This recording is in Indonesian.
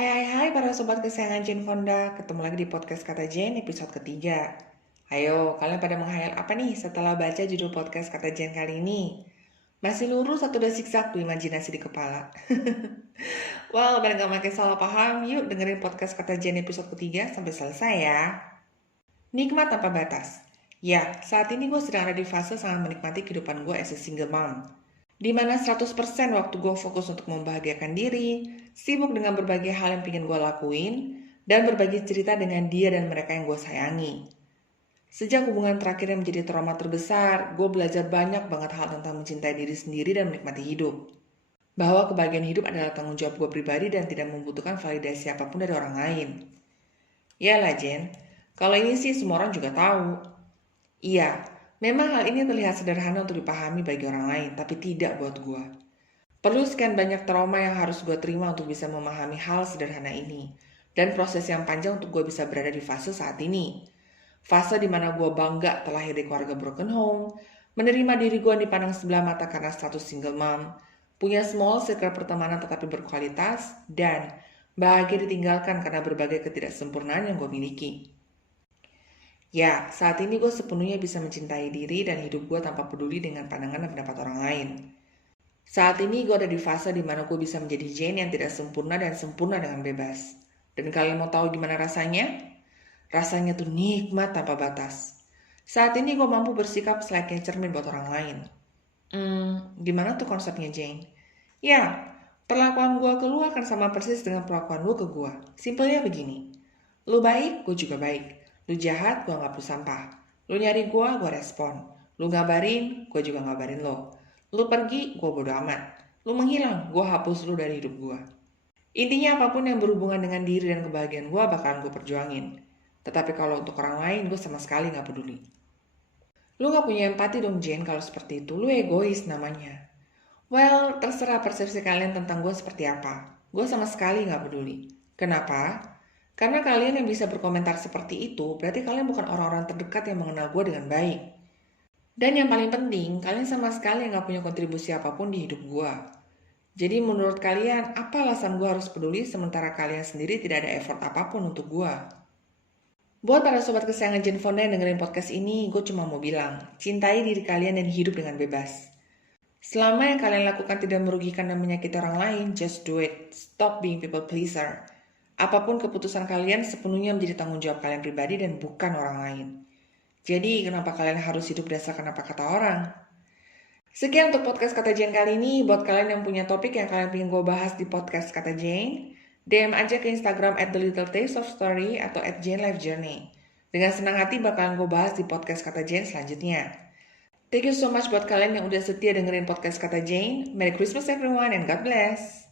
Hai para sobat kesayangan Jane Fonda, ketemu lagi di podcast Kata Jane episode ketiga. Ayo, kalian pada menghayal apa nih setelah baca judul podcast Kata Jane kali ini? Masih lurus atau udah siksak tuh imajinasi di kepala? Well, biar gak makin salah paham, yuk dengerin podcast Kata Jane episode ketiga sampai selesai ya. Nikmat tanpa batas. Ya, saat ini gue sedang ada di fase sangat menikmati kehidupan gue as a single mom. Di mana 100% waktu gue fokus untuk membahagiakan diri, sibuk dengan berbagai hal yang pengen gue lakuin, dan berbagi cerita dengan dia dan mereka yang gue sayangi. Sejak hubungan terakhir yang menjadi trauma terbesar, gue belajar banyak banget hal tentang mencintai diri sendiri dan menikmati hidup. Bahwa kebahagiaan hidup adalah tanggung jawab gue pribadi dan tidak membutuhkan validasi apapun dari orang lain. Yalah Jen, kalau ini sih semua orang juga tahu. Iya, memang hal ini terlihat sederhana untuk dipahami bagi orang lain, tapi tidak buat gue. Perlu sekian banyak trauma yang harus gue terima untuk bisa memahami hal sederhana ini. Dan proses yang panjang untuk gue bisa berada di fase saat ini. Fase dimana gue bangga telah lahir di keluarga broken home, menerima diri gue dipandang sebelah mata karena status single mom, punya small circle pertemanan tetapi berkualitas, dan bahagia ditinggalkan karena berbagai ketidaksempurnaan yang gue miliki. Ya, saat ini gue sepenuhnya bisa mencintai diri dan hidup gue tanpa peduli dengan pandangan dan pendapat orang lain. Saat ini gue ada di fase dimana gue bisa menjadi Jane yang tidak sempurna dan sempurna dengan bebas. Dan kalian mau tahu gimana rasanya? Rasanya tuh nikmat tanpa batas. Saat ini gue mampu bersikap selayaknya cermin buat orang lain. Gimana tuh konsepnya Jane? Ya, perlakuan gue ke lu akan sama persis dengan perlakuan lu ke gue. Simpelnya begini. Lu baik, gue juga baik. Lu jahat, gue gak perlu sampah. Lu nyari gue respon. Lu ngabarin, gue juga ngabarin lo. Lu pergi, gue bodo amat. Lu menghilang, gue hapus lu dari hidup gue. Intinya apapun yang berhubungan dengan diri dan kebahagiaan gue bakalan gue perjuangin. Tetapi kalau untuk orang lain, gue sama sekali gak peduli. Lu gak punya empati dong Jane kalau seperti itu. Lu egois namanya. Well, terserah persepsi kalian tentang gue seperti apa. Gue sama sekali gak peduli. Kenapa? Karena kalian yang bisa berkomentar seperti itu, berarti kalian bukan orang-orang terdekat yang mengenal gue dengan baik. Dan yang paling penting, kalian sama sekali gak punya kontribusi apapun di hidup gue. Jadi menurut kalian, apa alasan gue harus peduli sementara kalian sendiri tidak ada effort apapun untuk gue? Buat para sobat kesayangan Jane Fonda yang dengerin podcast ini, gue cuma mau bilang, cintai diri kalian dan hidup dengan bebas. Selama yang kalian lakukan tidak merugikan dan menyakiti orang lain, just do it. Stop being people pleaser. Apapun keputusan kalian sepenuhnya menjadi tanggung jawab kalian pribadi dan bukan orang lain. Jadi kenapa kalian harus hidup berdasarkan apa kata orang? Sekian untuk podcast Kata Jane kali ini. Buat kalian yang punya topik yang kalian ingin gue bahas di podcast Kata Jane, DM aja ke Instagram @thelittletasteofstory atau @janelifejourney. Dengan senang hati bakalan gue bahas di podcast Kata Jane selanjutnya. Thank you so much buat kalian yang udah setia dengerin podcast Kata Jane. Merry Christmas everyone and God bless.